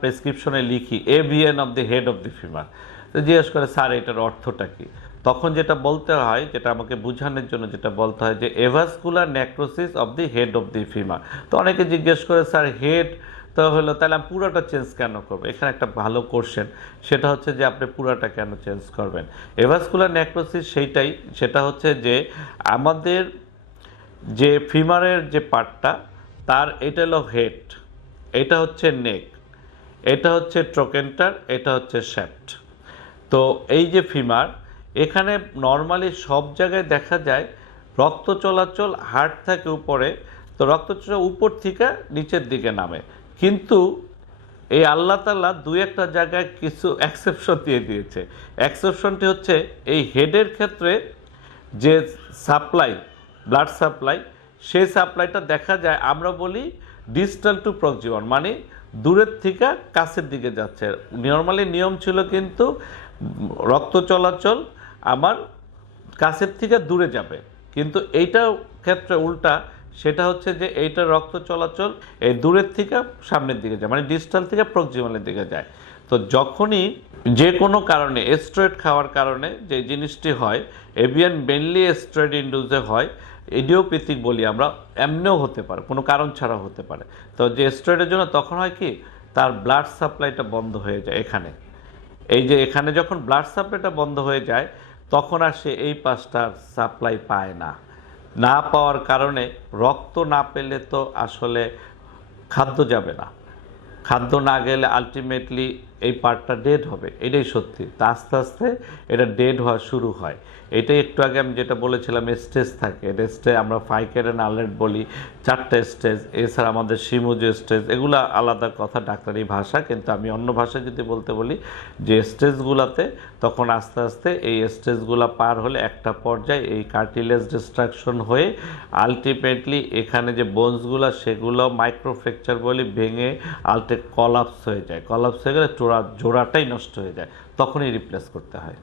প্রেসক্রিপশনে লিখি AVN of the head of the femur, তো জিজ্ঞেস করে স্যার এটার অর্থটা কী, তখন যেটা বলতে হয়, যেটা আমাকে বোঝানোর জন্য যেটা বলতে হয় যে avascular necrosis of the head of the femur. তো অনেকে জিজ্ঞেস করে স্যার হেড তো হলো, তাহলে আমি পুরোটা চেঞ্জ কেন করবো? এখানে একটা ভালো কোশ্চেন, সেটা হচ্ছে যে আপনি পুরোটা কেন চেঞ্জ করবেন? এভাসকুলার নেক্রোসিস সেইটাই, সেটা হচ্ছে যে আমাদের যে ফিমারের যে পার্টটা, তার এটা হলো হেড, এটা হচ্ছে নেক, এটা হচ্ছে ট্রোকেন্টার, এটা হচ্ছে শ্যাফট। তো এই যে ফিমার, এখানে নর্মালি সব জায়গায় দেখা যায় রক্ত চলাচল, হার্ট থাকে উপরে, তো রক্ত চলাচল উপর থেকে নিচের দিকে নামে, কিন্তু এই আল্লাহ তাআলা দুই একটা জায়গায় কিছু এক্সেপশন দিয়ে দিয়েছে। এক্সেপশনটি হচ্ছে এই হেডের ক্ষেত্রে যে সাপ্লাই, ব্লাড সাপ্লাই, সেই সাপ্লাইটা দেখা যায় আমরা বলি ডিস্টাল টু প্রক্সিমাল, মানে দূরের থেকে কাছের দিকে যাচ্ছে। নর্মালি নিয়ম ছিল কিন্তু রক্ত চলাচল আমার কাছের থেকে দূরে যাবে, কিন্তু এইটার ক্ষেত্রে উল্টা, সেটা হচ্ছে যে এইটা রক্ত চলাচল এই দূরের থেকে সামনের দিকে যায়, মানে ডিস্টাল থেকে প্রক্সিমালের দিকে যায়। তো যখনই যে কোনো কারণে স্টেরয়েড খাওয়ার কারণে যে জিনিসটি হয়, এভিয়ান মেনলি স্টেরয়েড ইন্ডিউসে হয়, ইডিওপ্যাথিক বলি আমরা, এমনিও হতে পারে, কোনো কারণ ছাড়া হতে পারে। তো যে স্টেরয়েডের জন্য তখন হয় কি, তার ব্লাড সাপ্লাইটা বন্ধ হয়ে যায় এখানে, এই যে এখানে যখন ব্লাড সাপ্লাইটা বন্ধ হয়ে যায়, তখন আর সে এই পাশটার সাপ্লাই পায় না। না পাওয়ার কারণে রক্ত না পেলে তো আসলে খাদ্য যাবে না, খাদ্য না গেলে আলটিমেটলি এই পার্টটা ডেড হবে, এটাই সত্যি। তা আস্তে আস্তে এটা ডেড হওয়া শুরু হয়। এটাই একটু আগে আমি যেটা বলেছিলাম, স্টেজ থাকে, এটা স্টেজ আমরা ফাইকেরেন আলেট বলি, 4টা স্টেজ। এছাড়া আমাদের শিমুজো স্টেজ, এগুলো আলাদা কথা, ডাক্তারি ভাষা, কিন্তু আমি অন্য ভাষায় যদি বলতে বলি যে স্টেজগুলোতে, তখন আস্তে আস্তে এই স্টেজগুলো পার হলে একটা পর্যায়ে এই কার্টিলেজ ডিস্ট্রাকশন হয়ে আলটিমেটলি এখানে যে বোনসগুলো, সেগুলো মাইক্রোফ্র্যাকচার বলি, ভেঙে কলাপস হয়ে যায়। কলাপস হয়ে গেলে জোড়াটাই নষ্ট হয়ে যায়, তখনই রিপ্লেস করতে হয়।